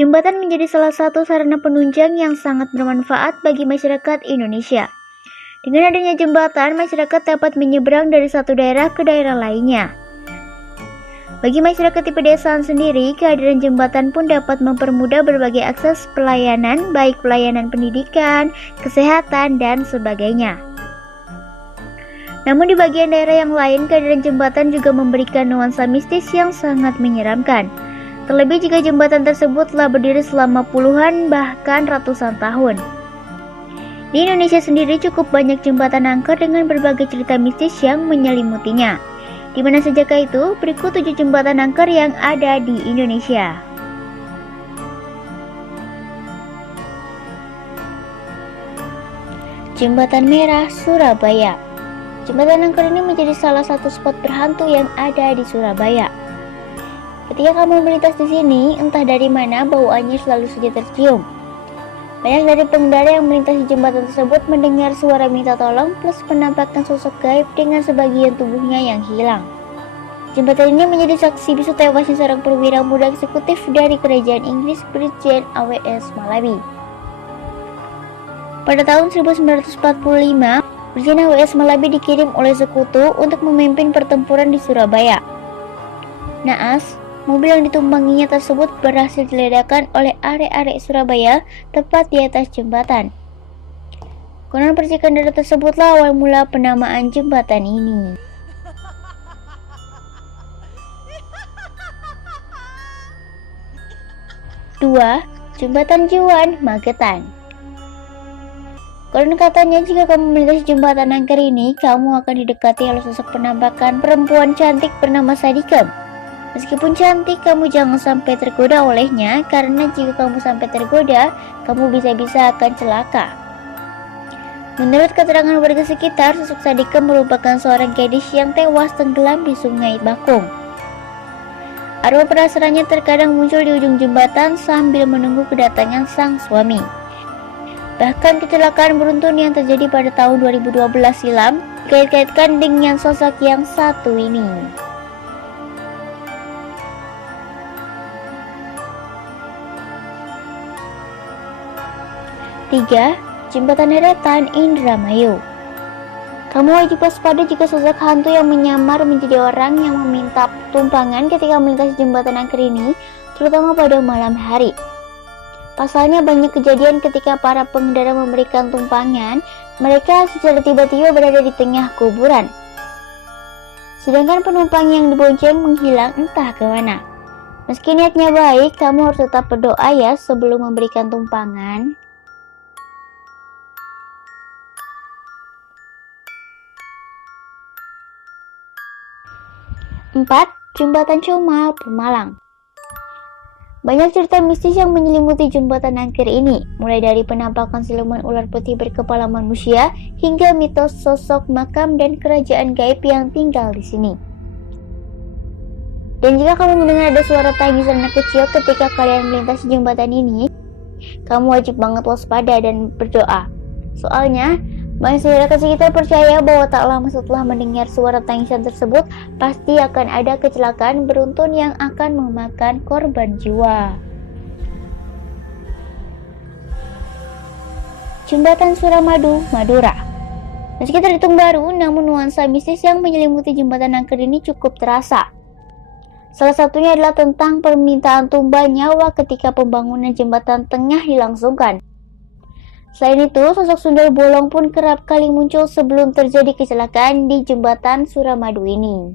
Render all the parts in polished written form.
Jembatan menjadi salah satu sarana penunjang yang sangat bermanfaat bagi masyarakat Indonesia. Dengan adanya jembatan, masyarakat dapat menyeberang dari satu daerah ke daerah lainnya. Bagi masyarakat di pedesaan sendiri, kehadiran jembatan pun dapat mempermudah berbagai akses pelayanan, baik pelayanan pendidikan, kesehatan, dan sebagainya. Namun di bagian daerah yang lain, kehadiran jembatan juga memberikan nuansa mistis yang sangat menyeramkan. Terlebih jika jembatan tersebut telah berdiri selama puluhan bahkan ratusan tahun. Di Indonesia sendiri cukup banyak jembatan angker dengan berbagai cerita mistis yang menyelimutinya. Di mana sajakah itu? Berikut 7 jembatan angker yang ada di Indonesia. Jembatan Merah Surabaya. Jembatan angker ini menjadi salah satu spot berhantu yang ada di Surabaya. Ketika kamu melintas di sini, entah dari mana bau anyir selalu saja tercium. Banyak dari pengendara yang melintas di jembatan tersebut mendengar suara minta tolong plus penampakan sosok gaib dengan sebagian tubuhnya yang hilang. Jembatan ini menjadi saksi bisu tewasnya seorang perwira muda eksekutif dari kerajaan Inggris, Brigjen AWS Malabi. Pada tahun 1945, Brigjen AWS Malabi dikirim oleh sekutu untuk memimpin pertempuran di Surabaya. Naas, mobil yang ditumpanginya tersebut berhasil diledakkan oleh arek-arek Surabaya tepat di atas jembatan. Konon percikan darah tersebutlah awal mula penamaan jembatan ini. Dua, Jembatan Juan, Magetan. Konon katanya jika kamu melintasi jembatan angker ini, kamu akan didekati oleh sosok penampakan perempuan cantik bernama Sadikem. Meskipun cantik, kamu jangan sampai tergoda olehnya, karena jika kamu sampai tergoda, kamu bisa-bisa akan celaka. Menurut keterangan warga sekitar, sosok Sadikem merupakan seorang gadis yang tewas tenggelam di Sungai Bakung. Arwah penasarannya terkadang muncul di ujung jembatan sambil menunggu kedatangan sang suami. Bahkan kecelakaan beruntun yang terjadi pada tahun 2012 silam dikait-kaitkan dengan sosok yang satu ini. 3. Jembatan Deretan Indramayu. Kamu wajib waspada jika sosok hantu yang menyamar menjadi orang yang meminta tumpangan ketika melintasi jembatan angker ini, terutama pada malam hari. Pasalnya banyak kejadian ketika para pengendara memberikan tumpangan, mereka secara tiba-tiba berada di tengah kuburan. Sedangkan penumpang yang dibonceng menghilang entah kemana. Meski niatnya baik, kamu harus tetap berdoa ya sebelum memberikan tumpangan. 4. Jembatan Comal, Pemalang. Banyak cerita mistis yang menyelimuti jembatan angker ini, mulai dari penampakan siluman ular putih berkepala manusia hingga mitos sosok makam dan kerajaan gaib yang tinggal di sini. Dan jika kamu mendengar ada suara tangisan anak kecil ketika kalian melintasi jembatan ini, kamu wajib banget waspada dan berdoa. Soalnya, banyak masyarakat sekitar percaya bahwa tak lama setelah mendengar suara tangisan tersebut, pasti akan ada kecelakaan beruntun yang akan memakan korban jiwa. Jembatan Suramadu, Madura. Meski terhitung baru, namun nuansa mistis yang menyelimuti jembatan angker ini cukup terasa. Salah satunya adalah tentang permintaan tumbal nyawa ketika pembangunan jembatan tengah dilangsungkan. Selain itu, sosok sundel bolong pun kerap kali muncul sebelum terjadi kecelakaan di jembatan Suramadu ini.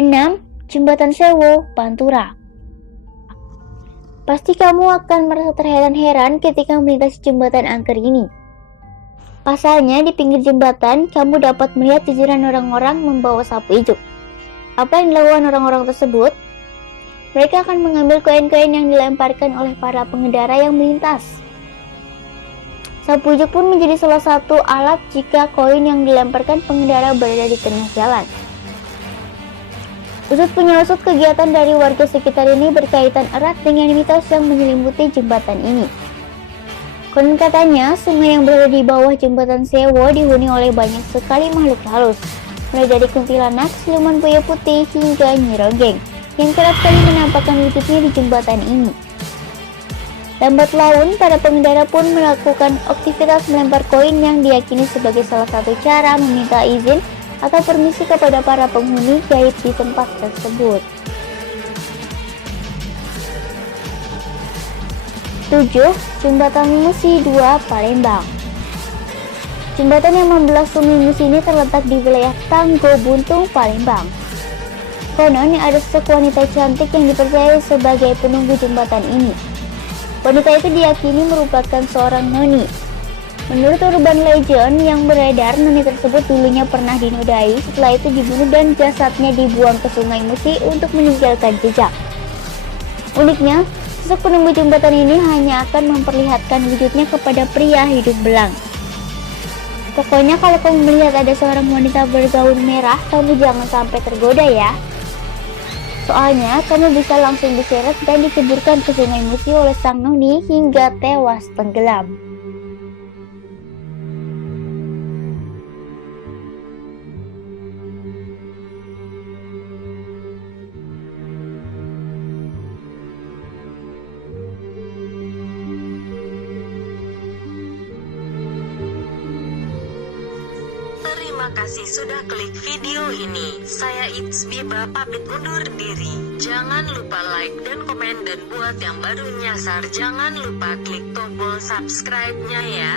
Enam, Jembatan Sewu, Pantura. Pasti kamu akan merasa terheran-heran ketika melintasi jembatan angker ini. Pasalnya, di pinggir jembatan, kamu dapat melihat jajaran orang-orang membawa sapu ijuk. Apa yang dilakukan orang-orang tersebut? Mereka akan mengambil koin-koin yang dilemparkan oleh para pengendara yang melintas. Sapu ijuk pun menjadi salah satu alat jika koin yang dilemparkan pengendara berada di tengah jalan. Usut punya usut, kegiatan dari warga sekitar ini berkaitan erat dengan mitos yang menyelimuti jembatan ini. Konon katanya, sungai yang berada di bawah jembatan Sewu dihuni oleh banyak sekali makhluk halus. mulai dari kuntilanak, siluman buaya putih, hingga nyirogeng yang kerap kali menampakkan wujudnya di jembatan ini. Lambat laun, para pengendara pun melakukan aktivitas melempar koin yang diyakini sebagai salah satu cara meminta izin atau permisi kepada para penghuni gaib di tempat tersebut. 7. Jembatan Musi 2 Palembang. Jembatan yang membelah Sungai Musi ini terletak di wilayah Tanggo Buntung, Palembang. Konon ada sosok wanita cantik yang dipercaya sebagai penunggu jembatan ini. Wanita itu diyakini merupakan seorang noni. Menurut urban legend yang beredar, noni tersebut dulunya pernah dinodai, setelah itu dibunuh dan jasadnya dibuang ke Sungai Musi untuk meninggalkan jejak. Uniknya, sosok penunggu jembatan ini hanya akan memperlihatkan wujudnya kepada pria hidup belang. Pokoknya kalau kamu melihat ada seorang wanita bergaun merah, kamu jangan sampai tergoda ya. Soalnya kamu bisa langsung diseret dan diceburkan ke Sungai Musi oleh sang noni hingga tewas tenggelam. Terima kasih sudah klik video ini. Saya Itzbiba pamit undur diri. Jangan lupa like dan komen, dan buat yang baru nyasar jangan lupa klik tombol subscribe-nya ya.